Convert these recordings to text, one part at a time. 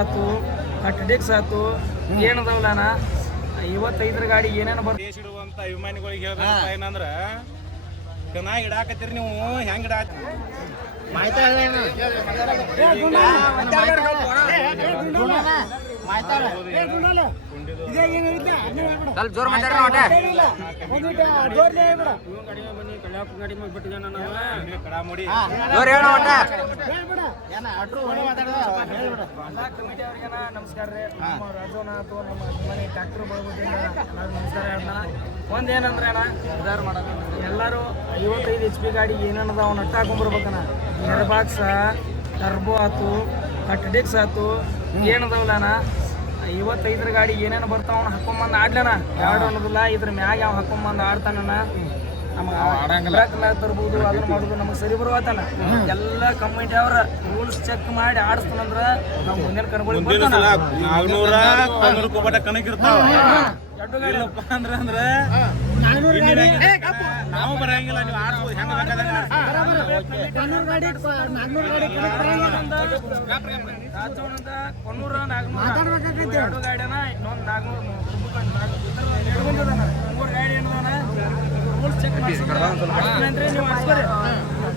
ಆತು ಕಟ್ಟಡಿಕ್ಸ್ ಆತು ಏನದವಲ್ಲನ 55 ಗಾಡಿ ಏನೇನು ದೇಶಿಡುವಂತ ಅಭಿಮಾನಿಗಳಿಗೆ ಹೇಳ್ಬೇಕಪ್ಪ ಏನಂದ್ರ ಚೆನ್ನಾಗಿ ಇಡಾಕತ್ತೀರಿ ನೀವು ಹೆಂಗ್ ಇಡಾಕತ್ತೀರಿ ಜೋರ್ ನಮಸ್ಕಾರ ರೀ ನಮ್ಮ ರಾಜೋನಾಥ್ ನಮ್ಮ ಮನೆ ಟ್ಯಾಕ್ಟರ್ ಬಳಗೋದ್ರಿಂದ ನಮಸ್ಕಾರ ಅಣ್ಣ. ಒಂದೇನಂದ್ರೆ ಅಣ್ಣ ಎಲ್ಲರೂ 55 HP ಗಾಡಿ ಏನೇನದ ಅವ್ನ ಅಟ್ಟ ಹಾಕೊಂಡ್ಬರ್ಬೇಕಣ್ಣ. ಏರ್ ಬಾಕ್ಸ ಟರ್ಬೋ ಆತು ಕಟ್ಟಡಿಕ್ಸ್ ಆತು ಏನದವಲ್ಲಣ್ಣ 55 ಗಾಡಿ ಏನೇನು ಬರ್ತಾವ ಅವ್ನು ಹಾಕೊಂಬಂದು ಆಡ್ಲಣ್ಣ. ಎರಡು ಅನ್ನೋದಿಲ್ಲ, ಇದ್ರ ಮ್ಯಾಗ ಅವ್ ಹಾಕೊಂಬಂದು ಆಡ್ತಾನಣ್ಣ. ನಮ್ಗೆ ತರ್ಬೋದು ಅದನ್ನ ಮಾಡೋದು ನಮಗೆ ಸರಿ ಬರುವತ್ತನ. ಎಲ್ಲ ಕಮಿಟಿ ಅವ್ರ ರೂಲ್ಸ್ ಚೆಕ್ ಮಾಡಿ ಆಡಿಸ್ತಾನಂದ್ರ ನಾವು ಮುಂದಿನ ಕಣ್ಗಳಿಗೆ ನಾವು ಬರಂಗಿಲ್ಲ. ನೀವು ಆಡ್ಬೋದು ಹೆಂಗ ಕೊನ್ನೂರ 400 ಎರಡು ಗಾಡಿನ ಇನ್ನೊಂದು 400 3 ಗಾಡಿ ಏನದಾನ ರೂಲ್ಸ್ ಚೆಕ್ ಮಾಡ್ಸ್ಕೊಂಡ್ರೆ ನೀವು ಮಾಡ್ಸ್ಕೊರಿ.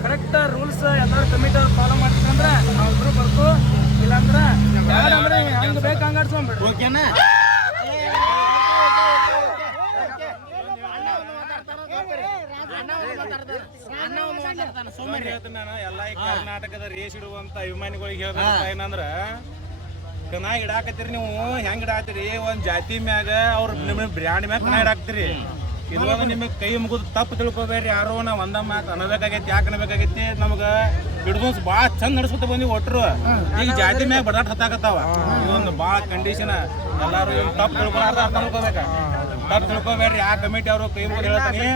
ಕರೆಕ್ಟ್ ರೂಲ್ಸ್ ಎಲ್ಲರೂ ಕಮಿಟಿ ಅವ್ರು ಫಾಲೋ ಮಾಡ್ಬೇಕಂದ್ರೆ ನಾವು ಇಬ್ರು ಬರ್ತು. ಇಲ್ಲಾಂದ್ರೆ ಹಂಗೆ ಬೇಕು ಹಂಗೆ ಆಡ್ಸ್ಕೊಂಡ್ಬಿಡ್ರಿ. ಓಕೆನಾ? ಎಲ್ಲ ಈ ಕರ್ನಾಟಕದ ರೇಸ್ ಇಡುವಂತ ಅಭಿಮಾನಿಗಳಿಗೆ ಹೇಳ್ಬೇಕಪ್ಪ ಏನಂದ್ರ ಚೆನ್ನಾಗಿ ಇಡಾಕತ್ತೀರಿ ನೀವು ಹೆಂಗ್ ಇಡಾಕತ್ತೀರಿ ಒಂದ್ ಜಾತಿ ಮ್ಯಾಗ ಅವ್ರ ನಿಮ್ ಬ್ರ್ಯಾಂಡ್ ಮ್ಯಾಗ ಚೆನ್ನಾಗಿ ಇಡಾಕ್ತಿರಿ. ಇದ್ವಾಗ ನಿಮಗೆ ಕೈ ಮುಗಿದು ತಪ್ಪು ತಿಳ್ಕೊಬೇಡ್ರಿ. ಯಾರು ನಾವು ಒಂದ ಮಾತು ಅನ್ನಬೇಕಾಗೈತಿ. ಯಾಕೆ ಅನ್ನಬೇಕಾಗೈತಿ, ನಮ್ಗ ಹಿಡ್ದು ಭಾಳ ಚಂದ ನಡ್ಸ್ಕೊತ ಬಂದಿವಿ ಒಟ್ಟರು. ಈಗ ಜಾತಿ ಮ್ಯಾಗ ಬಡಾಟ ಹತ್ತಾಕತ್ತಾವ. ಇದೊಂದು ಭಾಳ ಕಂಡೀಷನ್. ಎಲ್ಲಾರು ತಪ್ಪು ತಿಳ್ಕೊಳಾರ್ದ ಅರ್ಥ ಮಾಡ್ಕೋಬೇಕ. ತಪ್ಪು ತಿಳ್ಕೊಬೇಡ್ರಿ. ಆ ಕಮಿಟಿ ಅವರು ಕೈ ಮುಗಿದು ಹೇಳ್ತಾನೆ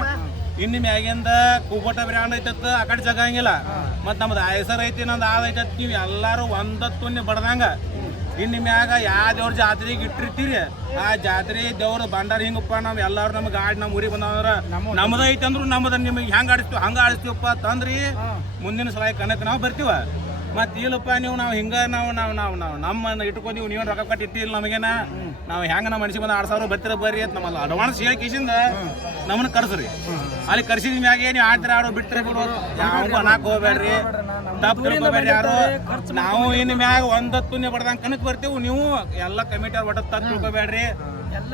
ಇನ್ನು ಮ್ಯಾಗಿಂದ ಕೂಬೋಟ ಬ್ರ್ಯಾಂಡ್ ಐತತ್ ಆ ಕಡೆ ಜಾಗ ಹಂಗಿಲ್ಲ. ಮತ್ತು ನಮ್ದು ಹೆಸರು ಐತಿ ನಂದು ಆದೈತತ್ ನೀವು ಎಲ್ಲರೂ ಒಂದತ್ತು ಬಡ್ದಂಗ ಇನ್ನು ಮ್ಯಾಗ ಯಾವ ದೇವ್ರ ಜಾತ್ರೆಗೆ ಇಟ್ಟಿರ್ತೀರಿ ಆ ಜಾತ್ರೆ ದೇವ್ರ ಭಂಡಾರ ಹಿಂಗಪ್ಪ ನಾವು ಎಲ್ಲರೂ ನಮ್ಗೆ ಗಾಡಿ ನಮ್ಮ ಊರಿಗೆ ಬಂದವಂದ್ರ ನಮ್ದು ಐತಿ ಅಂದ್ರು ನಮ್ದು ನಿಮಗೆ ಹೆಂಗೆ ಆಡಿಸ್ತೀವಿ ಹಂಗೆ ಆಡಿಸ್ತೀವಪ್ಪ ತಂದ್ರಿ ಮುಂದಿನ ಸಲ ಕಣಕ್ಕೆ ನಾವು ಬರ್ತೀವ. ಮತ್ತು ಇಲ್ಲಪ್ಪ ನೀವು ನಾವು ಹಿಂಗೆ ನಾವು ನಮ್ಮನ್ನು ಇಟ್ಕೊಂಡು ನೀವು ರೊಕ್ಕ ಕೊಟ್ಟು ಇಟ್ಟಿಲ್ಲ ನಮಗೇನ ನಾವು ಹೆಂಗೆ ನಮ್ಮ ಮನುಷ್ಯ ಬಂದು 2,000 ಬರ್ತೀರ ಬರ್ರಿ ಅಂತ ನಮ್ಮಲ್ಲ ಅಡ್ವಾನ್ಸ್ ಹೇಳಿಕಿಸಿಂದ ನಮ್ಮನ್ನ ಕರ್ಸ್ರಿ. ಅಲ್ಲಿ ಕರ್ಸಿದ ಮ್ಯಾಗೆ ನೀವು ಆಡ್ತೀರ ಆಡೋ ಬಿಟ್ಟರೆ ಬಿಡೋದು ಯಾವ ಅನ್ನಕ್ಕೆ ಹೋಗ್ಬೇಡ್ರಿ. ತಪ್ಪು ತಿಳ್ಕೊಬೇಡ್ರಿ ಯಾರು. ನಾವು ಇನ್ನು ಮ್ಯಾಗ ಒಂದತ್ತು ಬಡ್ದಂಗೆ ಕಣಕ್ಕೆ ಬರ್ತೀವಿ. ನೀವು ಎಲ್ಲ ಕಮಿಟಿ ಅವ್ರು ಒಟ್ಟು ತಪ್ಪು ತಿಳ್ಕೊಬೇಡ್ರಿ.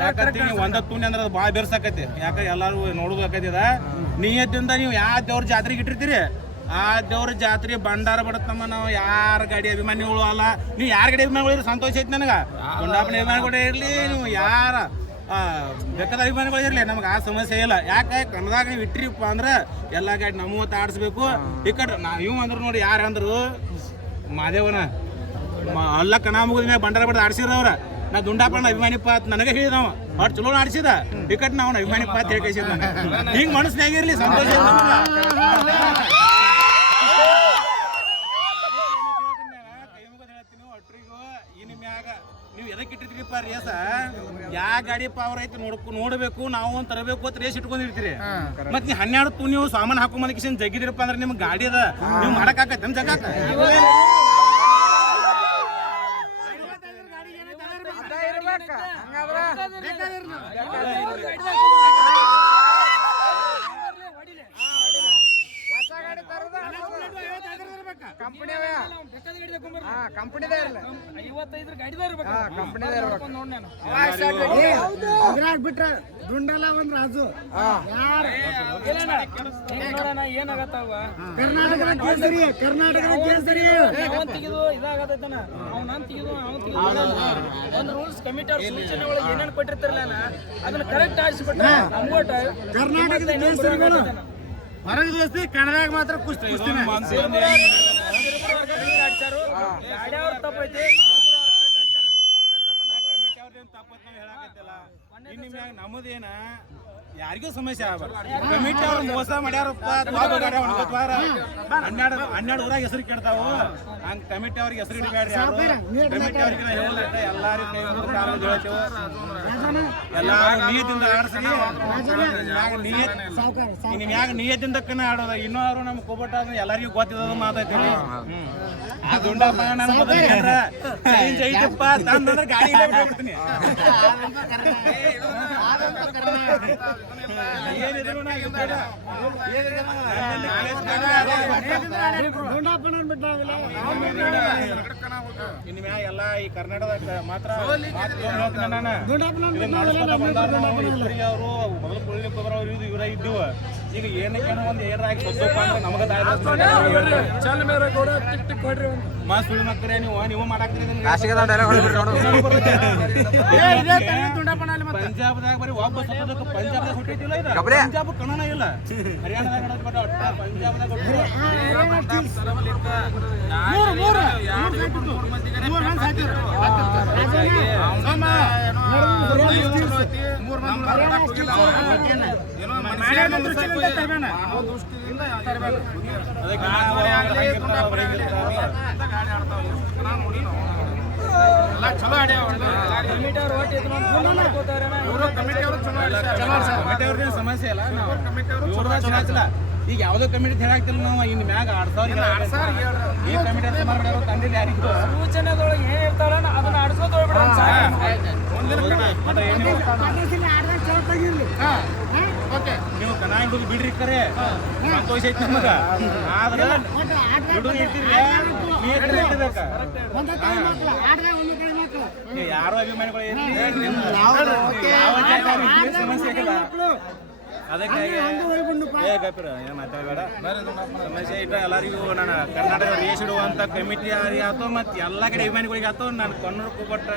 ಯಾಕಂತ ನೀವು ಒಂದತ್ತು ಅಂದ್ರೆ ಅದು ಭಾಳ ಬೆರ್ಸಾಕೈತಿ. ಯಾಕೆ ಎಲ್ಲರೂ ನೋಡೋದಾಕೈತಿದ ನಿಯತ್ತಿಂದ ನೀವು ಯಾವ ದೇವ್ರ ಜಾತ್ರೆಗೆ ಇಟ್ಟಿರ್ತೀರಿ ಆ ದೇವ್ರ ಜಾತ್ರೆ ಭಂಡಾರ ಬಡತ್ತಮ್ಮ. ನಾವು ಯಾರ ಗಾಡಿ ಅಭಿಮಾನಿಗಳು ಅಲ್ಲ. ನೀವು ಯಾರ ಗಾಡಿ ಅಭಿಮಾನಿಗಳು ಸಂತೋಷ ಐತಿ ನನಗೆ. ಗುಂಡಾಪನ ಅಭಿಮಾನಿಗಳು ಇರಲಿ, ನೀವು ಯಾರ ಬೇಕಾದ ಅಭಿಮಾನಿಗಳು ಇರಲಿ, ನಮ್ಗೆ ಆ ಸಮಸ್ಯೆ ಇಲ್ಲ. ಯಾಕೆ ಕನ್ನದಾಗ ನೀವು ಇಟ್ಟಿರಿಪ್ಪ ಅಂದ್ರೆ ಎಲ್ಲ ಗಾಡಿ ನಮ್ಮತ್ತ ಆಡಿಸ್ಬೇಕು. ಈ ಕಡೆ ನಾವು ಅಂದ್ರು ನೋಡಿ ಯಾರು ಅಂದ್ರು ಮಾದೇವನ ಎಲ್ಲ ಕಣ ಮುಗಿದ ಮ್ಯಾಗ ಭಂಡಾರ ಬಡ್ದು ಆಡ್ಸಿರವ್ರ. ನಾ ದುಂಡಾಪಣ್ಣ ಅಭಿಮಾನಿ ಪಾತ್ ನನಗೆ ಹೇಳಿದವ ಅವ್ರು ಚಲೋ ಆಡಿಸಿದ. ಈ ಕಡೆ ನಾವು ಅಭಿಮಾನಿ ಪಾತ್ ಹೇಳ್ಕೈಸಿದ. ಹಿಂಗೆ ಮನಸ್ಸಿನಾಗಿರ್ಲಿ ಸಂತೋಷ. ನೀವು ಎದಕ್ಕೆ ಇಟ್ಟಿರ್ತೀರಿಪ್ಪ ರೇಸ ಯಾವ ಗಾಡಿ ಪವರ್ ಐತಿ ನೋಡಬೇಕು. ನಾವು ಒಂದು ತರಬೇಕು ಅಂತ ರೇಸ್ ಇಟ್ಕೊಂಡಿರ್ತೀರಿ. ಮತ್ತೆ ನೀವು 12 ನೀವು ಸಾಮಾನು ಹಾಕೊಂಡ್ ಕಿಶನ್ ಜಗ್ಗಿದಿರಪ್ಪ ಅಂದ್ರೆ ನಿಮ್ಗೆ ಗಾಡಿ ಅದ ನೀವು ಮಾಡಕ್ಕಾಗತ್ತೆ ನಮ್ಮ ಜಗಾಕ. ಬಿಟ್ರೆ ದುಂಡಲ್ಲ ಒಂದ್ ರಾಜು ಏನಾಗತ್ತಾವ ಕರ್ನಾಟಕದ ಕೇಸರಿ ಇದಾಗತೈತನ ಅವ್ನ ತೆಗಿದು ಒಂದು ರೂಲ್ಸ್ ಕಮಿಟಿ ಅವ್ರ ಸೂಚನೆ ಒಳಗೆ ಏನೇನು ಕೊಟ್ಟಿರ್ತಾರಲ್ಲ ಅದನ್ನ ಕರೆಕ್ಟ್ ಆಡಿಸ್ಬಿಟ್ರೆ ನಮ್ಗೋಟ ಕರ್ನಾಟಕದ ಕೇಸರಿಗಳು ಹೊರಗೆ ದೋಸ್ತಿ ಕನ್ನಡದಾಗ ಮಾತ್ರ ಕುಸ್ತಿ ತಪ್ಪೈತಿ. ನಮ್ಮದೇನ ಯಾರಿಗೂ ಸಮಸ್ಯೆ ಆಗಬಾರ್ದು. ಕಮಿಟಿ ಅವ್ರು ಮೋಸ ಮಾಡ್ಯಾರಪ್ಪ. 12 ಊರಾಗ ಹೆಸರು ಕೇಳ್ತಾವು. ಹಂಗೆ ಕಮಿಟಿ ಅವ್ರಿಗೆ ಹೆಸರು ಇಡಬೇಡ್ರಿ. ಯಾರು ಕಮಿಟಿ ಅವ್ರಿಗೆ ಎಲ್ಲಾರು ಕೈ ಮುಗಿದು ಹೇಳ್ತೇವೆ. ಎಲ್ಲಾರು ನೀಯದಿಂದ ಆಡ್ಸಿ ಮ್ಯಾಗ ನೀಯದಿಂದಕ್ಕನ ಆಡೋದ ಇನ್ನೋರು ನಮ್ ಕೊಬ್ಬಟ್ಟ ಎಲ್ಲರಿಗೂ ಗೊತ್ತಿರೋದು ಮಾತಾಡ್ತೀವಿ ದುಂಡಪ್ಪ ನನ್ನ ಚೇಂಜ್ ಐತಪ್ಪ ತಂದ್ರೆ ಗಾಡಿ ಬಿಡ್ತೀನಿ ಏನಿದ್ರು ಇನ್ನು ಮ್ಯಾಗ ಎಲ್ಲ ಈ ಕರ್ನಾಟಕದ ಮಾತ್ರ ಅವರು ಮೊದಲು ಕುಳ್ಳಿ ಅವ್ರು ಇವರ ಇದ್ದುವ ಈಗ ಏನಕ್ಕೆ ಒಂದು ಏನಾಗಿ ಸೊಪ್ಪಪ್ಪ ಅಂದ್ರೆ ನಮಗ ಮಾ ಸುಳ್ಳು ಮಕ್ಕಳೇ ನೀವು ಮಾಡಾಕ್ತೀರಿ ಪಂಜಾಬ್ದಾಗ ಬರೀ ಒಬ್ಬ ಸತ್ತದಕ್ಕೆ ಪಂಜಾಬ್ದಾಗ ಹುಟ್ಟಿದ್ದಿಲ್ಲ ಇದು ಪಂಜಾಬ್ ಕನ್ನಡ ಇಲ್ಲ ಹರಿಯಾಣದಾಗ ಪಂಜಾಬ್ದಾಗ ಚಲೋ ಸಮಸ್ಯೆ ಅಲ್ಲ ಈಗ ಯಾವ್ದೋ ಕಮಿಟಿ ಹೇಳಾಕ್ತಿಲ್ಲ ನಾವು ಇನ್ನು ಮ್ಯಾಗ 2,000 ಈ ಕಮಿಟಿ ತಂದಿಲ್ಲ ಯಾರಿಗೂ ಸೂಚನೆದೊಳಗೆ ಏನ್ ಇರ್ತಾಳ ಅದನ್ನ ಆಡ್ಸೋದ್ ಹೋಗ್ಬಿಡ ನೀವು ಕನ್ನಡ ಹಿಡಿದು ಬಿಡ್ರಿ ಕರೆ ಸಂತೋಷ ಐತಿ ನಮಗ ಆದ್ರೆ ಹಿಡಿದು ಇಟ್ಟಿರಿ ಯಾರೋ ಅಭಿಮಾನಿಗಳು ಸಮಸ್ಯೆ ಆಗಿಲ್ಲ ಅದಕ್ಕಾಗಿ ಏನ್ ಮಾತಾಡಬೇಡ ಸಮಸ್ಯೆ ಇಟ್ಟ ಎಲ್ಲರಿಗೂ ನಾನು ಕರ್ನಾಟಕ ರೇಸ್ ಇಡುವಂತ ಕಮಿಟಿ ಆಯ್ತು ಮತ್ತೆ ಎಲ್ಲಾ ಕಡೆ ಅಭಿಮಾನಿಗಳಿಗೆ ಆಯ್ತು ನಾನು ಕನ್ನಡ ಕೊಟ್ಟ